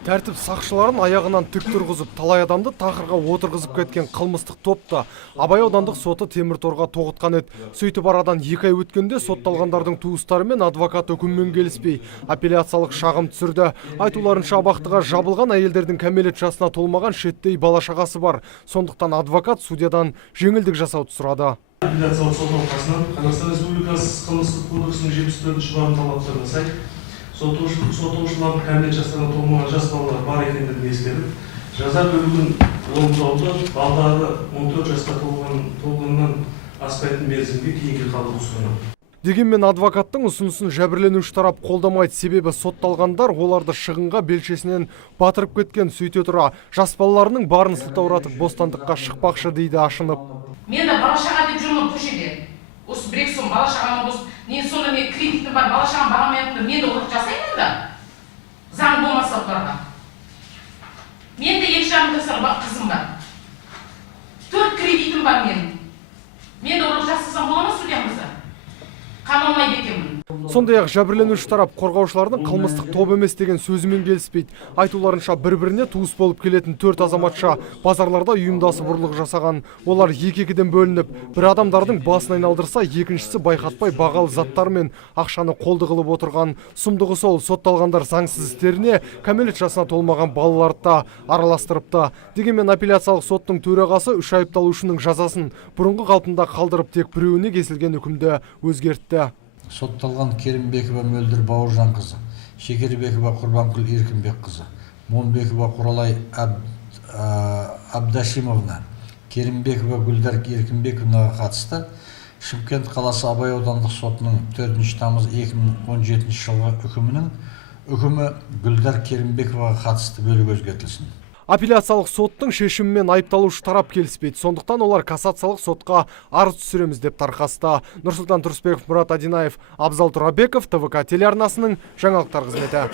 Тәртіп сақшыларын аяғынан тік тұрғызып, талай адамды тақырға отырғызып кеткен қылмыстық топты Абай аудандық соты Темірторға тоғытқан еді. Сөйтіп арадан 2 ай өткенде сотталғандардың туыстары мен адвокат үкіммен келіспей, апелляциялық шағым түсірді. Айтуларынша абақтыға жабылған әйелдердің кәмелет жасына толмаған шеттей бала шағасы бар. Сондықтан адвокат судьядан жеңілдік жасауды сұрады. Апелляциялық сот алқасынан Қазақстан Республикасы қылмыстық кодексінің 74-ші бабының талаптарына сай сотталушылардың кәмелет жасына толмаған жас балалар бар екендігін ескеріп, жаза бөлігін орындауды балдары 14 жасқа толғаннан аспайтын мерзімге кейінге қалдыру ұсынылады. Дегенмен адвокаттың ұсынысын жәбірленуші тарап қолдамайды, себебі сотталғандар оларды шығынға белшесінен батырып кеткен. Сөйте тұра жас балаларының барын сылтауратып бостандыққа шықпақшы дейді ашынып. Мен де бала шаға деп жүрмін көшеде. Осы бір екі сом бала шағама болсын, не сонда мен кредитім бар, бала шағам бағамайтын, мен де ұрлық жасаймын да. Заң болмаса оларға. Мен де 2 жасар қызым бар. 4 кредитім бар менің. Мен де ұрлық жасасам бола ма судьямызда? Қамалмайды екенмін. Сондай-ақ жәбірленуші тарап қорғаушылардың қылмыстық топ емес деген сөзімен келіспейді. Айтуларынша бір-біріне туыс болып келетін 4 азаматша базарларда ұйымдасып ұрлық жасаған. Олар екі-екіден бөлініп, бір адамдардың басын айналдырса, екіншісі байқатпай бағалы заттар мен ақшаны қолды қылып отырған. Сұмдығы сол, сотталғандар заңсыз істеріне кәмелет жасына толмаған балаларды да араластырыпты. Дегенмен апелляциялық соттың төрағасы 3 айыпталушының жазасын бұрынғы қалпында қалдырып, тек біреуіне кесілген үкімді өзгертті. Сотталған Керімбекова Мөлдір Бауыржанқызы, Шекербекова Құрбанкүл Еркінбекқызы, Момбекова Құралай Абдашимовна, Керімбекова Гүлдар Еркінбековнаға қатысты Шымкент қаласы Абай аудандық сотының 4 тамыз 2017 жылғы үкімі Гүлдар Керімбековаға қатысты бөлігі өзгертілсін. Апелляциялық соттың шешімімен айыпталушы тарап келіспейді. Сондықтан олар кассациялық сотқа арыз түсіреміз деп тарқасты. Нұрсұлтан Тұрысбеков, Мұрат Адинаев, Абзал Тұрабеков, ТВК телеарнасының жаңалықтар қызметі.